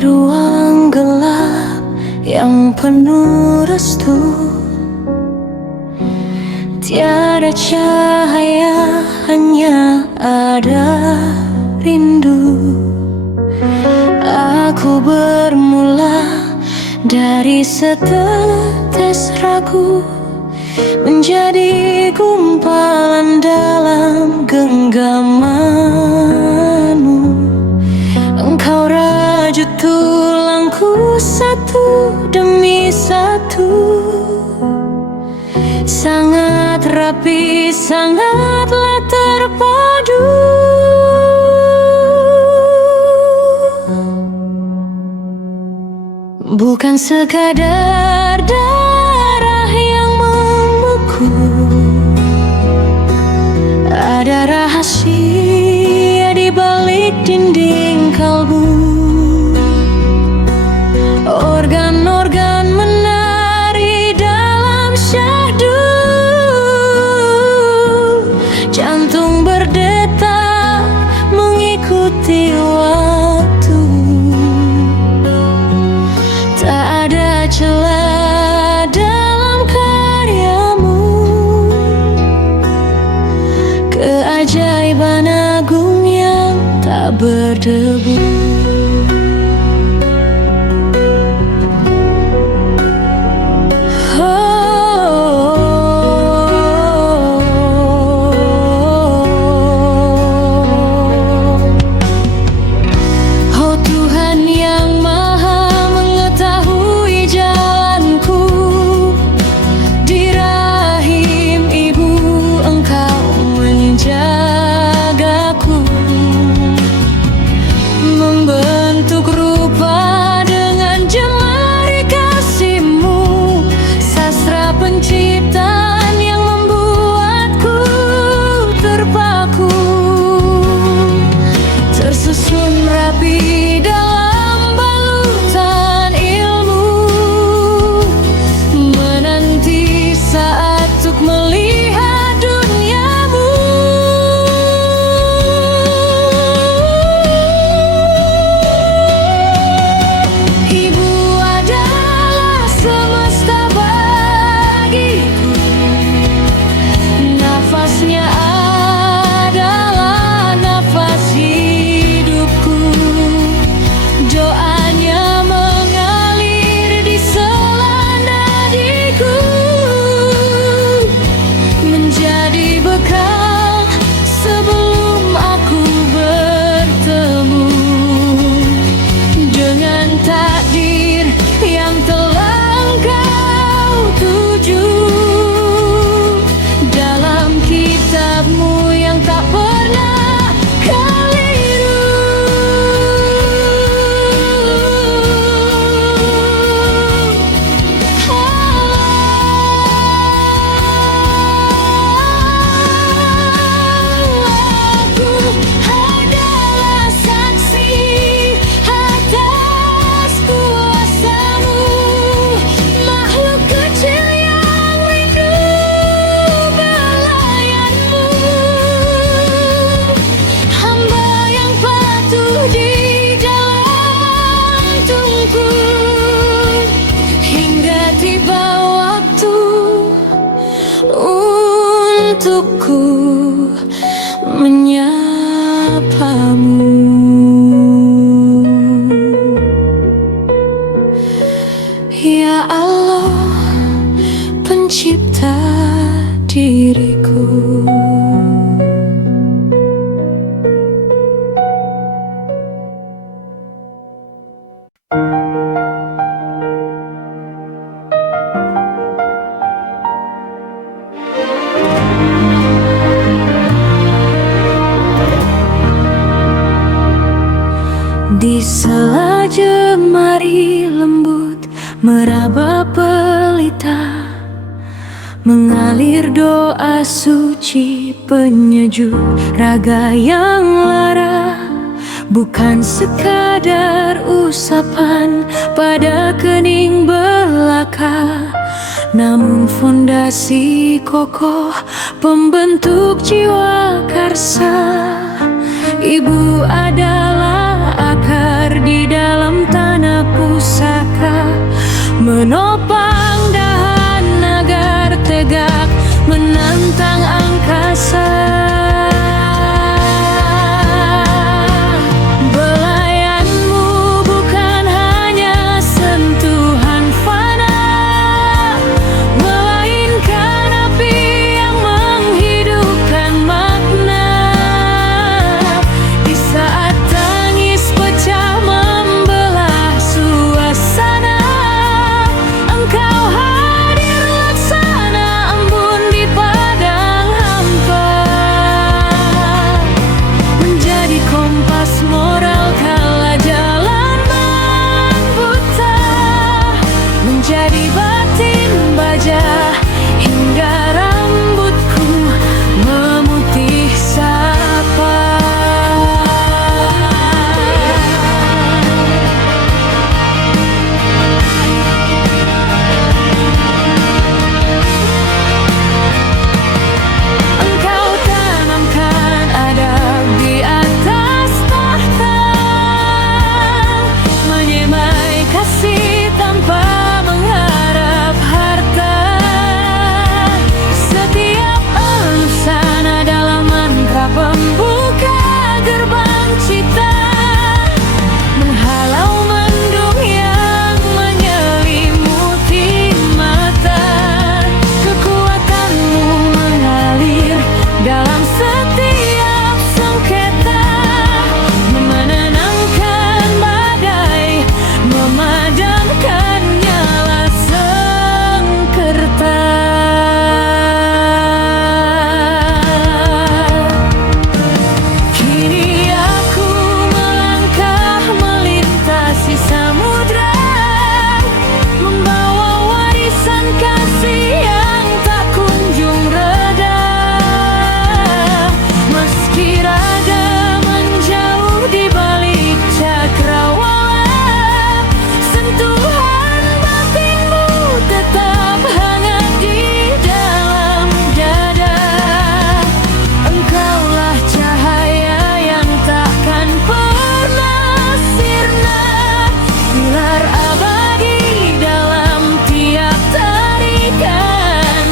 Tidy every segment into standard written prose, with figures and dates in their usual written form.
ruang gelap yang penuh restu, tiada cahaya, hanya ada rindu. Aku bermula dari setetes ragu, menjadi gumpalan dalam genggamanmu. Engkau rajut tulangku satu demi satu, sangat rapi, sangatlah terpadu. Bukan sekadar darah yang membeku, ada rahasia di balik dinding kalbu. Organ-organ menari dalam syahdu, jantung berdetak mengikuti waktu. Tak ada celah dalam karyamu, keajaiban agung yang tak berdebu. Untukku menyapamu, ya Allah pencipta diriku. Di sela jemari lembut meraba pelita, mengalir doa suci penyejuk raga yang lara. Bukan sekadar usapan pada kening belaka, namun fondasi kokoh pembentuk jiwa karsa. Ibu adalah akar di dalam tanah menopang dahan agar tegak menantang angkasa. Belayanmu bukan hanya sentuhan fana, melainkan api yang menghidupkan makna. Di saat tangis pecah membelah suasana, Engkau hadir laksana embun di padang hampa, menjadi kompas moral kala jalan membuta, menjadi batin baja hingga rambutku memutih sapa. Engkau tanamkan adab di atas tahta, menyemai kasih tanpa mengharap harta. Setiap elusan adalah mantra pembuka gerbang cita, menghalau mendung yang menyelimuti mata. Kekuatanmu mengalir dalam setiap sengketa, menenangkan badai, memadamkan nyala sengkerta. Kini aku melangkah melintasi samudra, membawa warisan kasih yang tak kunjung reda. Meski raga menjauh di balik cakrawala, sentuhan batinmu tetap hangat di dalam dada. Engkaulah cahaya yang takkan pernah sirna, pilar abadi dalam tiap tarikan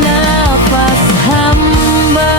nafas hamba.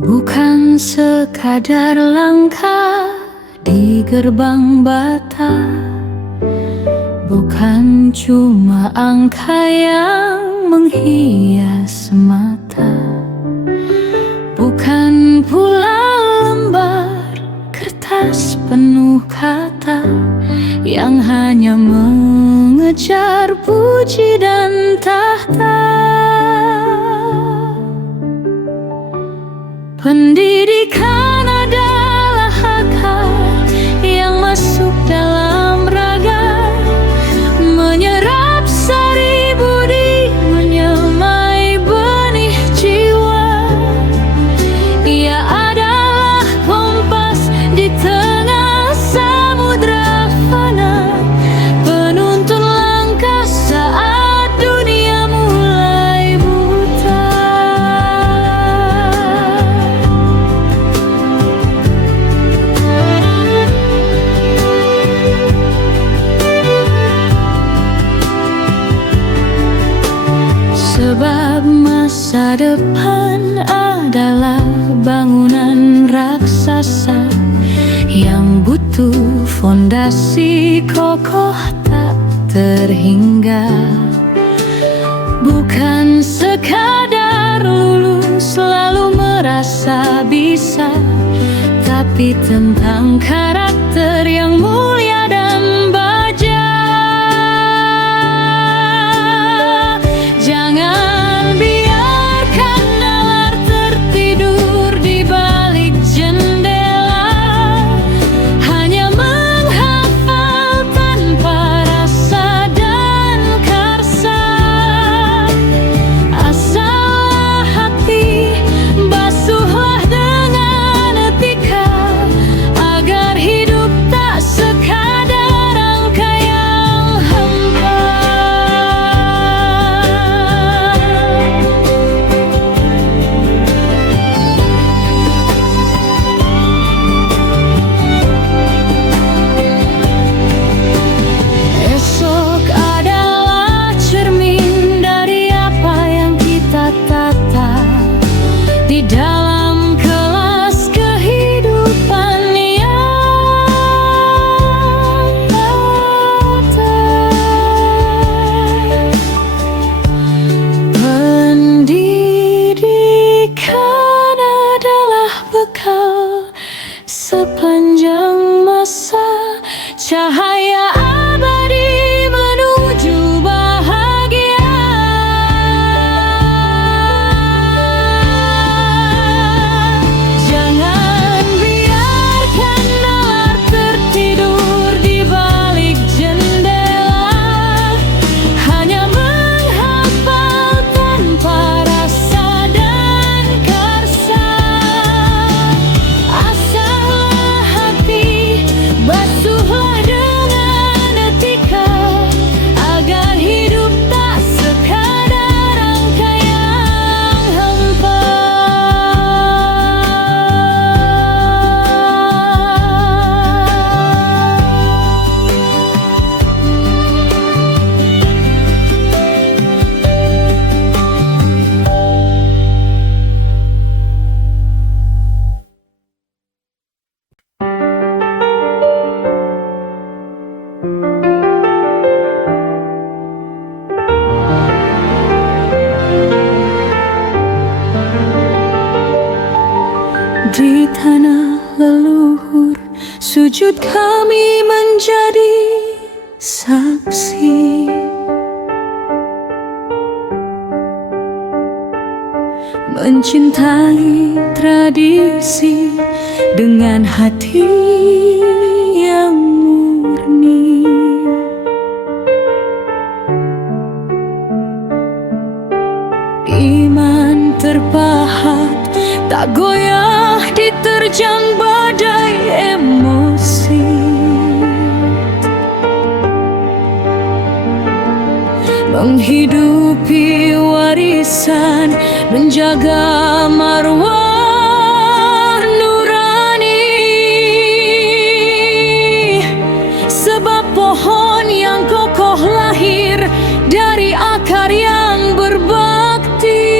Bukan sekadar langkah di gerbang bata, bukan cuma angka yang menghias mata, bukan pula lembar kertas penuh kata yang hanya mengejar puji dan tahta. Pendidikan adalah akal yang masuk dalam raga, menyerap sari budi, menyemai benih jiwa. Ia adalah kompas di tengah samudra fana, penuntun langkah saat dunia mulai buta. Sebab masa depan adalah bangunan raksasa yang butuh fondasi kokoh tak terhingga. Bukan sekadar lulus selalu merasa bisa, tapi tentang karakter yang mulia dan baja. Jangan biarkan nalar tertidur di balik di dalam kelas kehidupan yang nyata. Pendidikan adalah bekal sepanjang masa, cahaya abadi menuju bahagia. Jangan biarkan nalar tertidur di balik jendela, hanya menghafal tanpa rasa dan karsa. Asahlah hati, basuhlah dengan etika, agar hidup tak sekadar angka yang hampa. Di tanah leluhur, sujud kami menjadi saksi. Mencintai tradisi dengan hati yang murni. Iman terpahat, tak goyah diterjang badai emosi. Menghidupi warisan, menjaga marwah nurani. Sebab pohon yang kokoh lahir dari akar yang berbakti.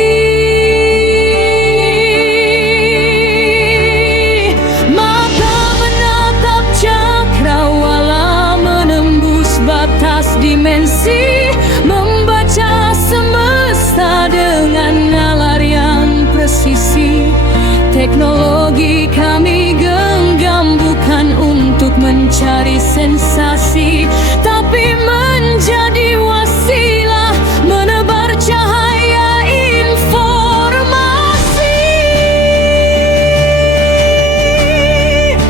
Mata menatap cakrawala, menembus batas dimensi, membaca semesta dengan nalar yang presisi. Teknologi kami genggam bukan untuk mencari sensasi, tapi menjadi wasilah menebar cahaya informasi.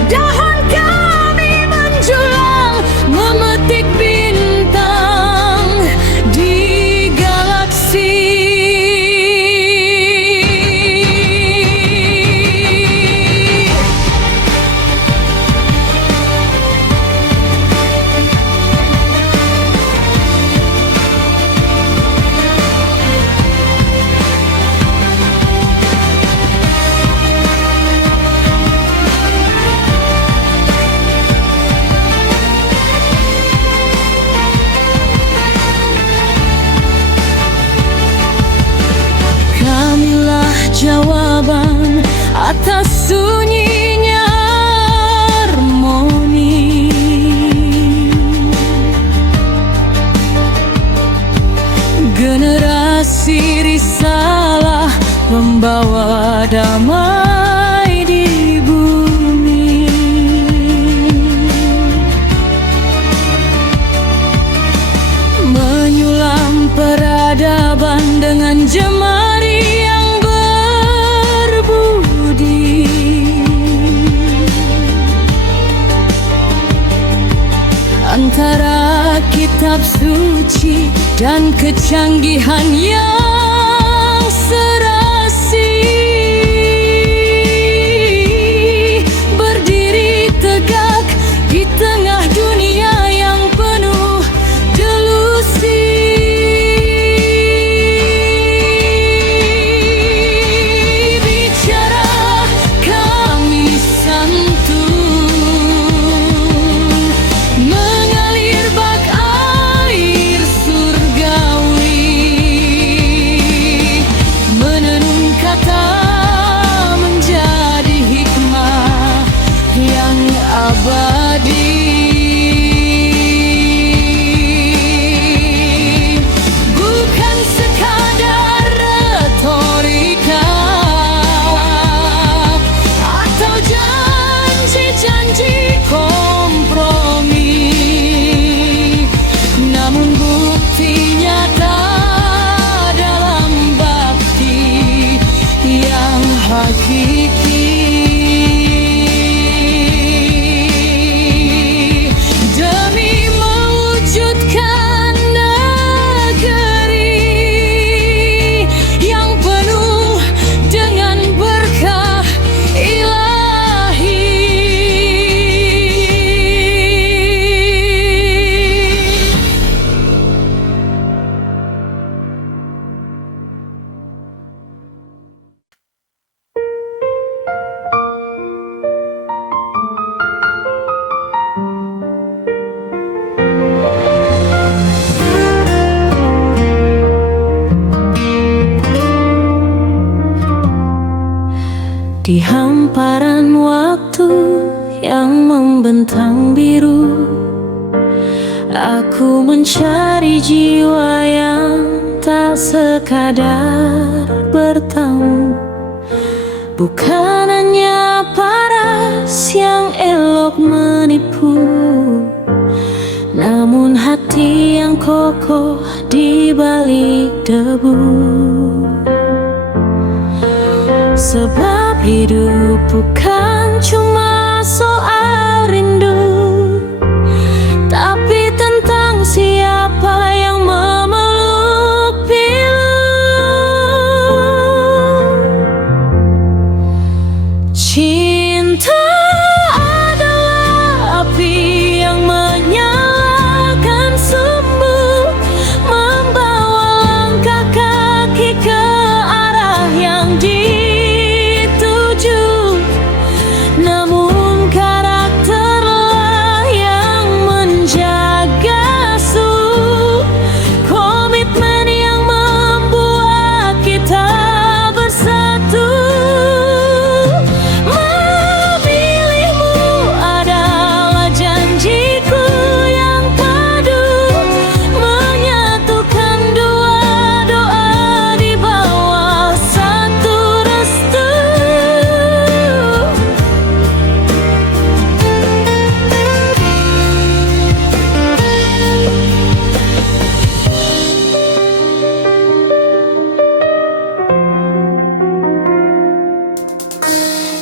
Dahan kami menjulang, memetik bintang di galaksi. Kamilah jawaban atas sunyinya harmoni. Generasi risalah membawa damai di bumi. Menyulam peradaban dengan jemari yang berbudi. Antara kitab suci dan kecanggihan yang serasi, berdiri tegak di tengah dunia yang penuh delusi. Bicara kami santun, mengalir bak air surgawi. hakiki demi mewujudkan negeri yang penuh dengan berkah ilahi. Di hamparan waktu yang membentang biru, aku mencari jiwa yang tak sekadar bertamu. Bukan hanya paras yang elok menipu, namun hati yang kokoh di balik debu. Sebab hidup bukan cuma soal rindu, tapi tentang siapa yang memeluk pilu. Cinta adalah api yang menyalakan sumbu, membawa langkah kaki ke arah yang namun karakterlah yang menjaga suhu, komitmen yang membuat kita bersatu. Memilihmu adalah janjiku yang padu, menyatukan dua doa di bawah satu restu.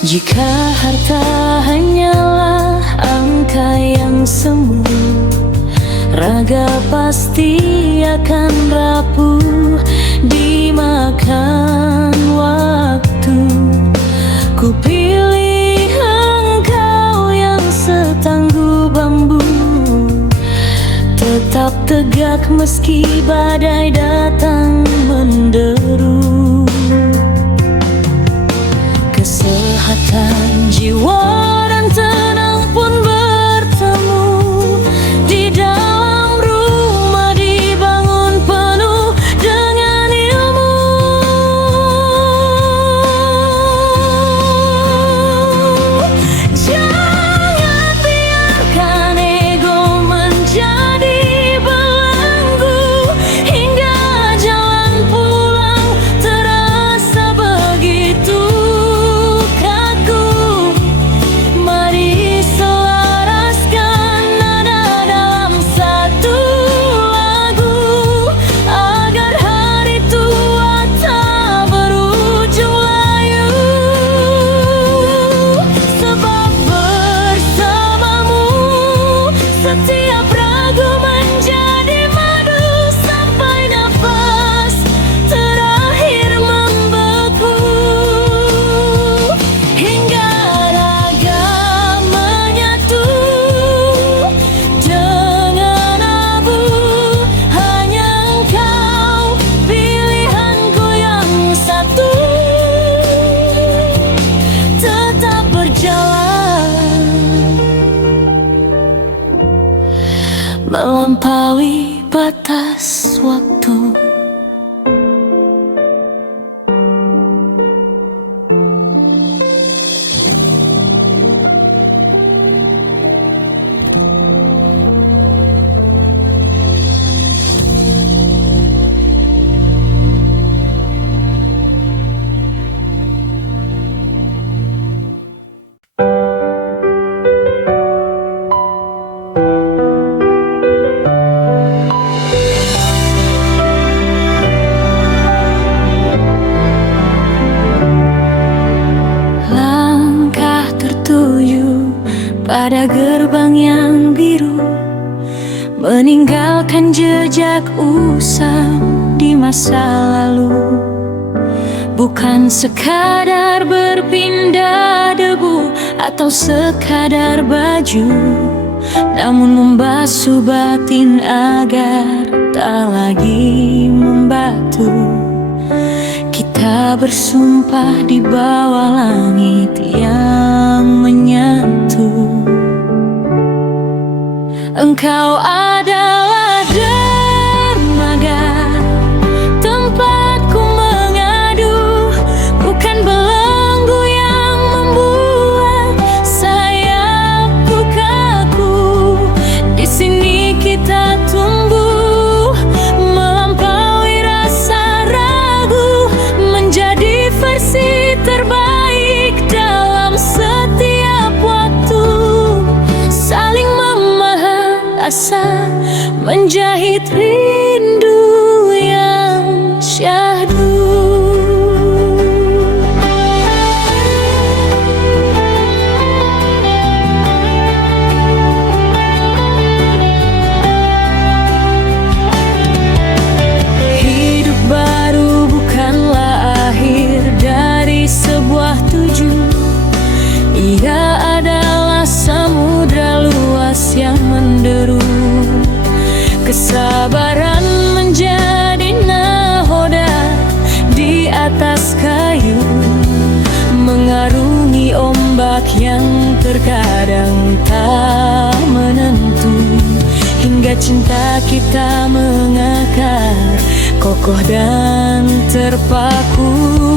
Jika harta hanyalah angka yang semu, raga pasti akan rapuh dimakan waktu. Ku pilih engkau yang setangguh bambu, tetap tegak meski badai datang menderu. Kesehatan jiwa dan tenang pun bertemu di dalam rumah dibangun penuh dengan ilmu. Jangan biarkan ego menjadi belenggu, hingga jalan pulang terasa begitu. Mari selaraskan nada dalam satu lagu, agar hari tua tak berujung layu. Sebab bersamamu setiap ragu menjadi madu, sampai nafas terakhir membeku, hingga dengan abu. Hanya engkau pilihanku yang satu, tetap berjalan melampaui batas waktu. pada gerbang yang biru, meninggalkan jejak usang di masa lalu. Bukan sekadar berpindah debu atau sekadar baju, namun membasuh batin agar tak lagi membatu. Kita bersumpah di bawah langit yang menyatu. Engkau adalah dermaga, tempatku mengadu, bukan belenggu yang membuat sayapku kaku. Di sini kita tumbuh, melampaui rasa ragu, menjadi versi terbaik dalam setiap waktu. Saling asa menjahit rindu yang syahdu. Hidup baru bukanlah akhir dari sebuah tujuan. Ia adalah samudra luas yang menderu. Kesabaran menjadi nahoda di atas kayu, mengarungi ombak yang terkadang tak menentu, hingga cinta kita mengakar kokoh dan terpaku.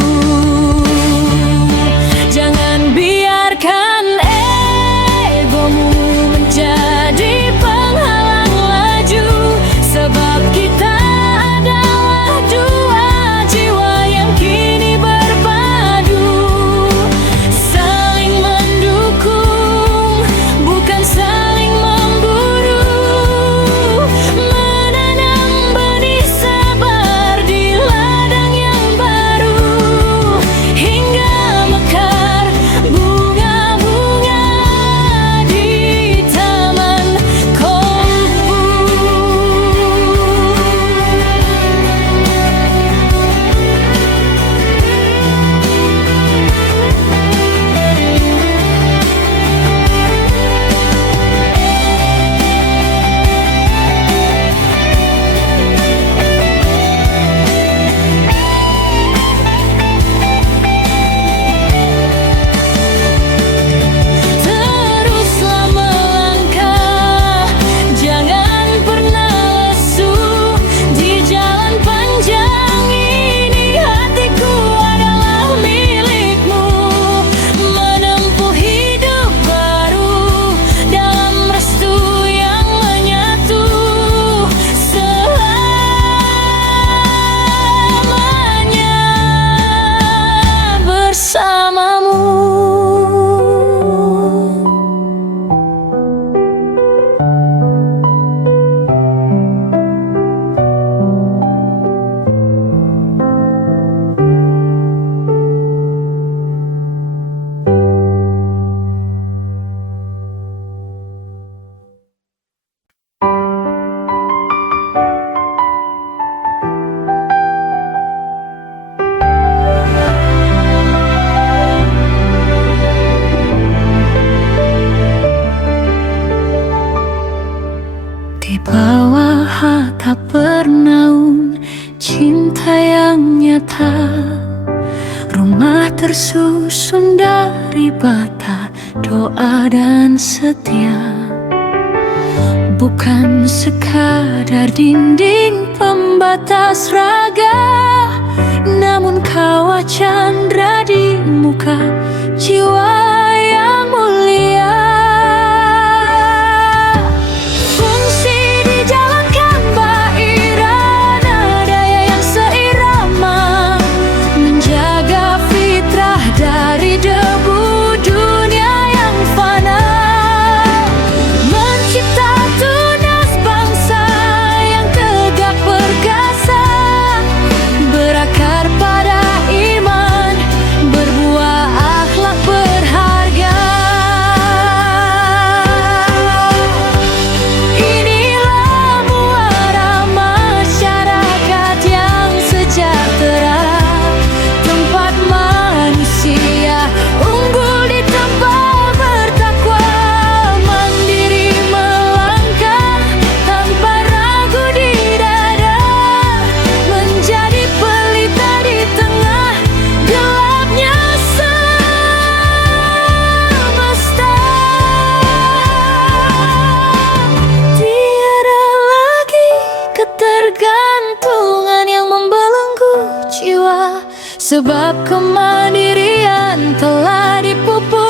Jangan biarkan egomu menjadi penghalang laju, sebab kita adalah dua jiwa yang kini berpadu. Saling mendukung, bukan saling memburu, menanam benih sabar di ladang yang baru, hingga mekar bunga-bunga di taman kolbu. Teruslah melangkah, jangan pernah lesu di jalan panjang ini. Hatiku adalah milikmu, menempuh hidup baru dalam restu yang menyatu selamanya bersamamu. Di bawah atap bernaung cinta yang nyata, rumah tersusun dari bata doa dan setia. Bukan sekadar dinding pembatas raga, namun kawah candra di muka jiwa yang mulia. Fungsi dijalankan irama daya yang seirama, menjaga fitrah dari debu dunia yang fana, mencipta tunas bangsa yang tegak perkasa, berakar pada iman, berbuah sebab kemandirian telah dipupuk